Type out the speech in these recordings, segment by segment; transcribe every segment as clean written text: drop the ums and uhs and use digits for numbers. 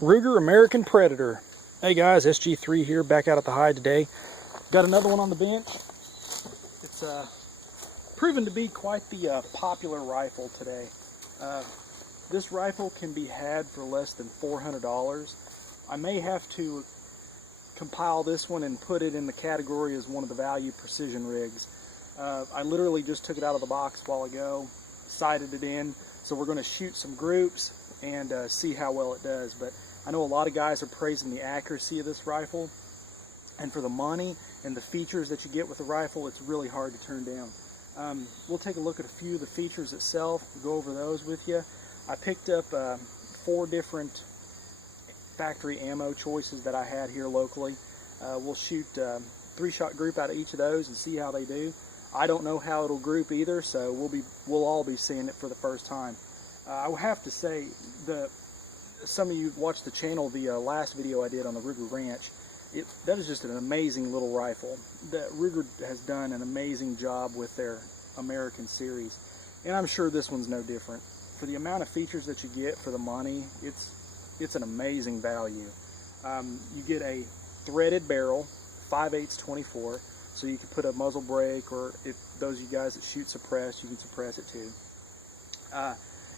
Ruger American Predator. Hey guys, SG3 here, back out at the hide today. Got another one on the bench. It's proven to be quite the popular rifle today. This rifle can be had for less than $400. I may have to compile this one and put it in the category as one of the value precision rigs. I literally just took it out of the box a while ago, sighted it in, so we're going to shoot some groups and see how well it does. But I know a lot of guys are praising the accuracy of this rifle, and for the money and the features that you get with the rifle, it's really hard to turn down. We'll take a look at a few of the features itself, go over those with you. I picked up 4 different factory ammo choices that I had here locally. We'll shoot 3-shot group out of each of those and see how they do. I don't know how it'll group either, so we'll all be seeing it for the first time. I will have to say, some of you watched the channel, the last video I did on the Ruger Ranch. That is just an amazing little rifle. Ruger has done an amazing job with their American series, and I'm sure this one's no different. For the amount of features that you get for the money, it's an amazing value. You get a threaded barrel, 5/8 24, so you can put a muzzle brake, or if those of you guys that shoot suppressed, you can suppress it too.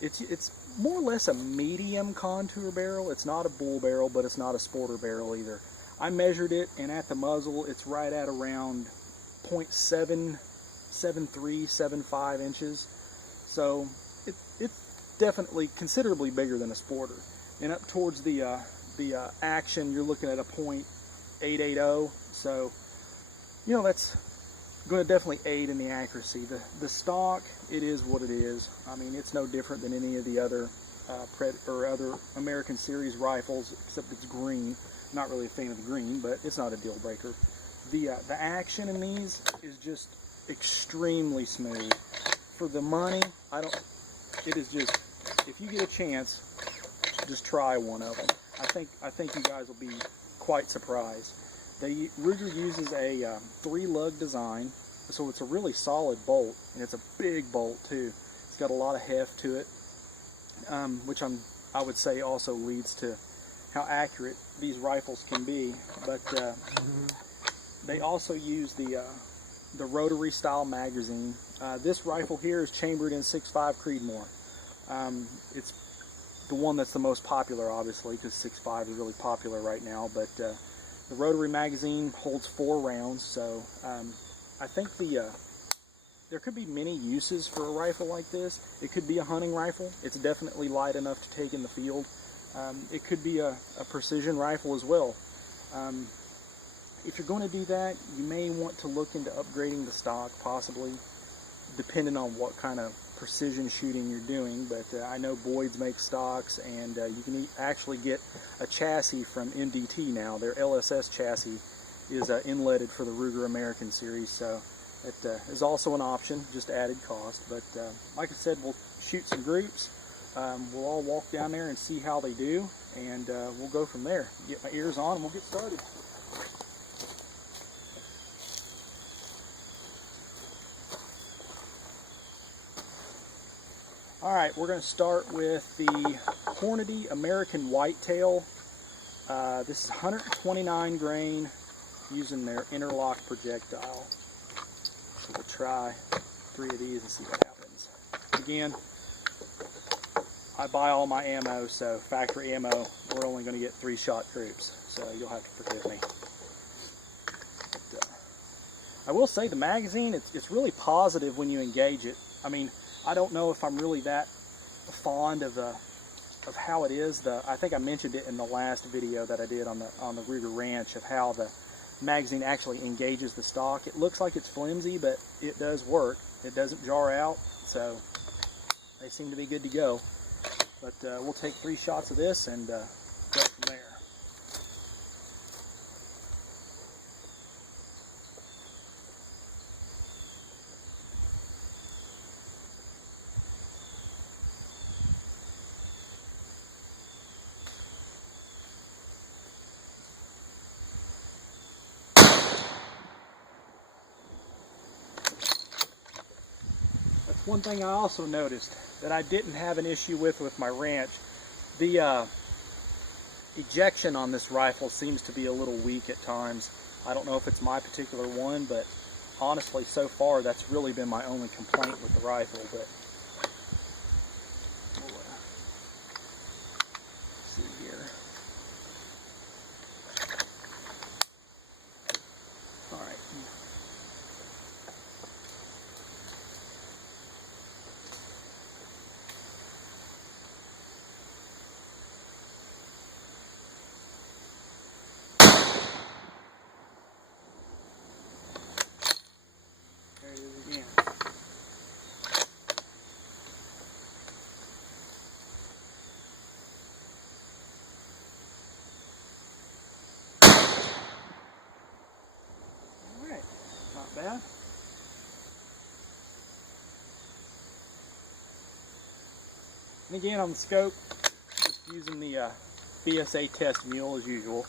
It's more or less a medium contour barrel. It's not a bull barrel, but it's not a sporter barrel either. I measured it, and at the muzzle, it's right at around 0.77375 inches. So it's definitely considerably bigger than a sporter. And up towards the action, you're looking at a .880. So, you know, that's going to definitely aid in the accuracy. The stock, it is what it is. I mean, it's no different than any of the other other American series rifles, except it's green. Not really a fan of the green, but it's not a deal breaker. The action in these is just extremely smooth. For the money, it is just, if you get a chance, just try one of them. I think you guys will be quite surprised. Ruger uses a 3-lug design, so it's a really solid bolt, and it's a big bolt too. It's got a lot of heft to it, which I would say also leads to how accurate these rifles can be. But they also use the rotary style magazine. This rifle here is chambered in 6.5 Creedmoor. It's the one that's the most popular, obviously, because 6.5 is really popular right now. But the rotary magazine holds 4 rounds, so I think there could be many uses for a rifle like this. It could be a hunting rifle. It's definitely light enough to take in the field. It could be a precision rifle as well. If you're going to do that, you may want to look into upgrading the stock, possibly, depending on what kind of precision shooting you're doing. But I know Boyd's make stocks, and you can actually get a chassis from MDT now. Their LSS chassis is inletted for the Ruger American series, so it is also an option, just added cost. But like I said, we'll shoot some groups. We'll all walk down there and see how they do, and we'll go from there. Get my ears on and we'll get started. Alright, we're going to start with the Hornady American Whitetail. This is 129 grain using their interlock projectile. So we'll try 3 of these and see what happens. Again, I buy all my ammo, so factory ammo, we're only going to get 3-shot groups, so you'll have to forgive me. But, I will say the magazine, it's really positive when you engage it. I mean, I don't know if I'm really that fond of how it is. I think I mentioned it in the last video that I did on the Ruger Ranch, of how the magazine actually engages the stock. It looks like it's flimsy, but it does work. It doesn't jar out, so they seem to be good to go. But we'll take 3 shots of this and go from there. That's one thing I also noticed that I didn't have an issue with my ranch. The ejection on this rifle seems to be a little weak at times. I don't know if it's my particular one, but honestly, so far, that's really been my only complaint with the rifle. But we'll see here. All right. There it is again. All right, not bad. And again, on the scope, just using the BSA test mule as usual.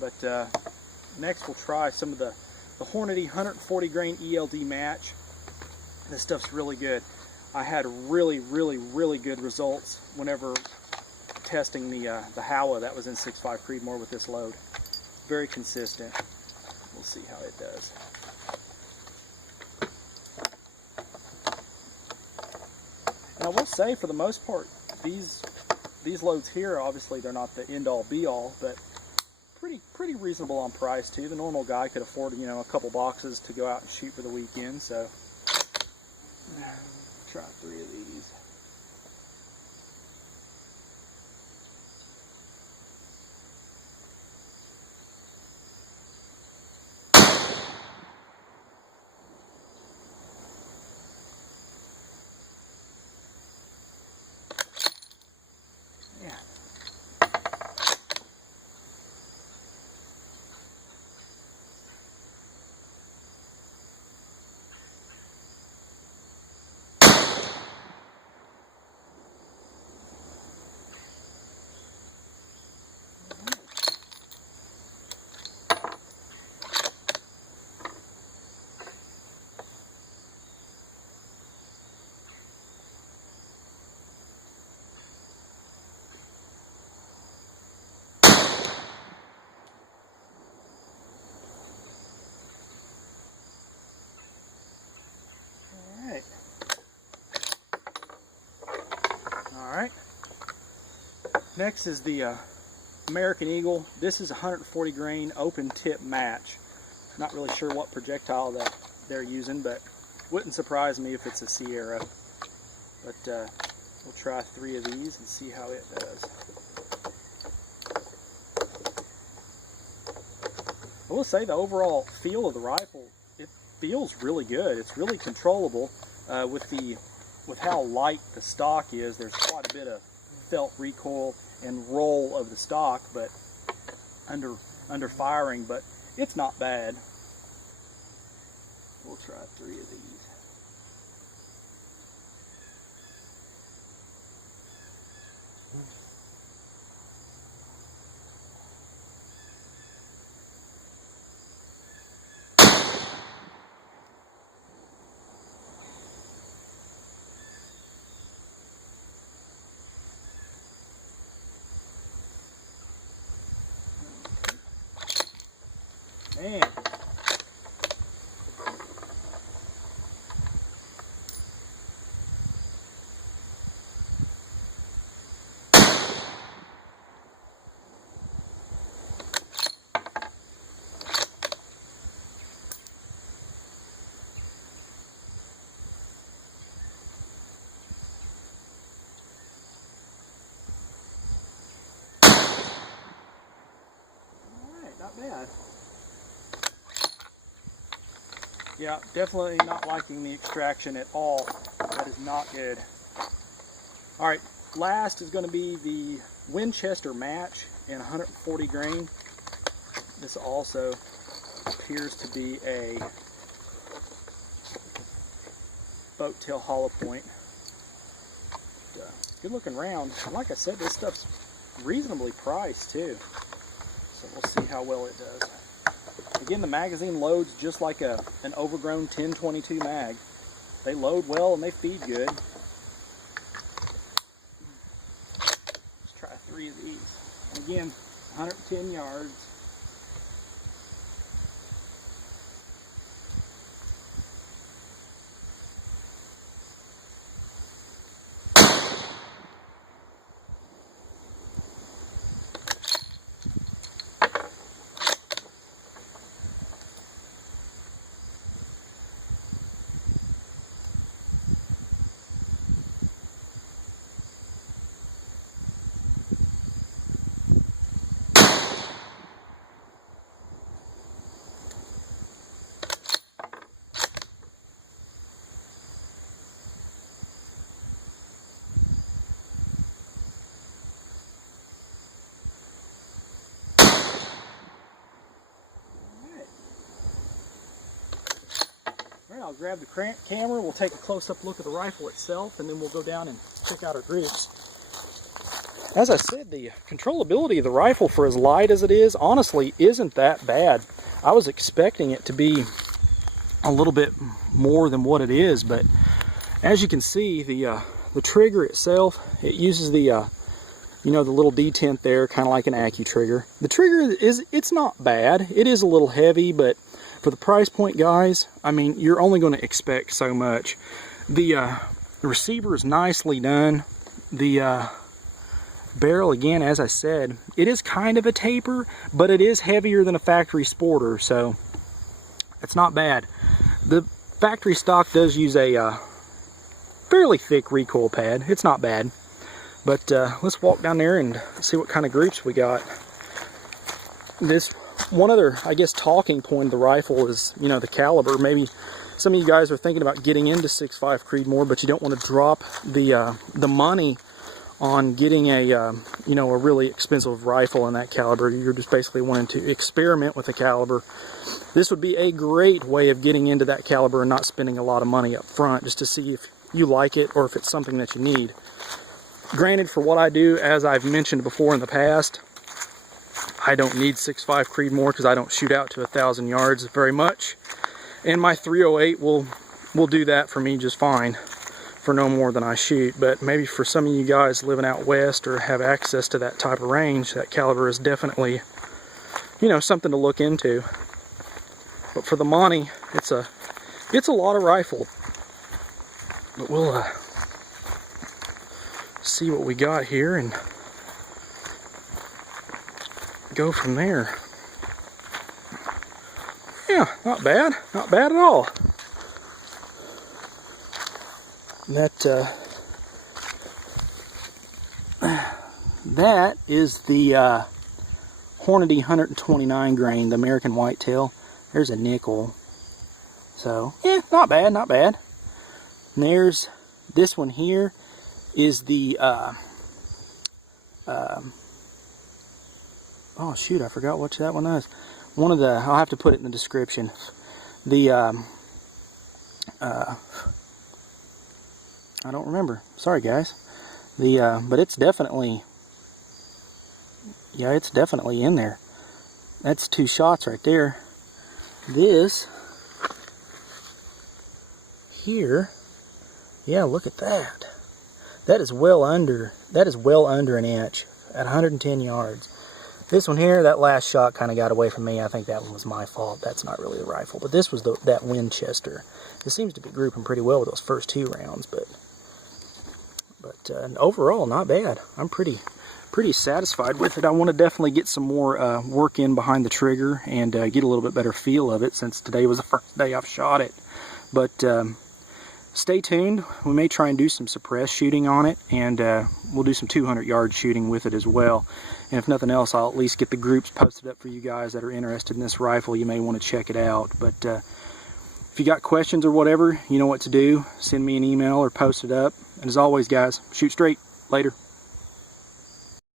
But next we'll try some of the Hornady 140 grain ELD match. This stuff's really good. I had really good results whenever testing the Howa that was in 6.5 Creedmoor with this load. Very consistent. We'll see how it does. And I will say, for the most part, these loads here, obviously they're not the end-all be-all, but pretty reasonable on price too. The normal guy could afford, you know, a couple boxes to go out and shoot for the weekend. So try 3 of these. Yeah. Alright, next is the American Eagle. This is 140 grain open tip match. Not really sure what projectile that they're using, but wouldn't surprise me if it's a Sierra. But we'll try 3 of these and see how it does. I will say the overall feel of the rifle, it feels really good. It's really controllable with how light the stock is. There's quite a bit of felt recoil and roll of the stock, but under firing, but it's not bad. We'll try 3 of these. Man. All right, not bad. Yeah, definitely not liking the extraction at all. That is not good. Alright, last is going to be the Winchester match in 140 grain. This also appears to be a boat tail hollow point. Good looking round. Like I said, this stuff's reasonably priced too. So we'll see how well it does. Again, the magazine loads just like an overgrown 1022 mag. They load well and they feed good. Let's try 3 of these. again, 110 yards. I'll grab the camera, we'll take a close-up look at the rifle itself, and then we'll go down and check out our groups. As I said, the controllability of the rifle, for as light as it is, honestly isn't that bad. I was expecting it to be a little bit more than what it is, but as you can see, the trigger itself, it uses the you know, the little detent there, kind of like an AccuTrigger. The trigger it's not bad. It is a little heavy, but for the price point, guys, I mean, you're only going to expect so much. The receiver is nicely done. The barrel, again, as I said, it is kind of a taper, but it is heavier than a factory sporter, so it's not bad. The factory stock does use a fairly thick recoil pad. It's not bad. But let's walk down there and see what kind of groups we got. This one other, I guess, talking point of the rifle is, you know, the caliber. Maybe some of you guys are thinking about getting into 6.5 Creedmoor, but you don't want to drop the money on getting a you know, a really expensive rifle in that caliber. You're just basically wanting to experiment with the caliber. This would be a great way of getting into that caliber and not spending a lot of money up front, just to see if you like it or if it's something that you need. Granted, for what I do, as I've mentioned before in the past, I don't need 6.5 Creedmoor because I don't shoot out to 1,000 yards very much, and my 308 will do that for me just fine for no more than I shoot. But maybe for some of you guys living out west or have access to that type of range, that caliber is definitely, you know, something to look into. But for the money, it's a lot of rifle. But we'll see what we got here and go from there. Yeah, not bad at all. That is the Hornady 129 grain, the American whitetail. There's a nickel. So yeah, not bad. And there's this one here is the oh shoot, I forgot what that one is. One of the, I'll have to put it in the description. The I don't remember. Sorry guys. The but it's definitely, yeah, it's definitely in there. That's 2 shots right there. This here, yeah, look at that. That is well under an inch at 110 yards. This one here, that last shot kind of got away from me. I think that one was my fault. That's not really the rifle. But this was that Winchester. It seems to be grouping pretty well with those first 2 rounds. But overall, not bad. I'm pretty satisfied with it. I want to definitely get some more work in behind the trigger and get a little bit better feel of it, since today was the first day I've shot it. But stay tuned. We may try and do some suppressed shooting on it, and we'll do some 200-yard shooting with it as well. And if nothing else, I'll at least get the groups posted up for you guys that are interested in this rifle. You may want to check it out. But if you got questions or whatever, you know what to do. Send me an email or post it up. And as always, guys, shoot straight. Later.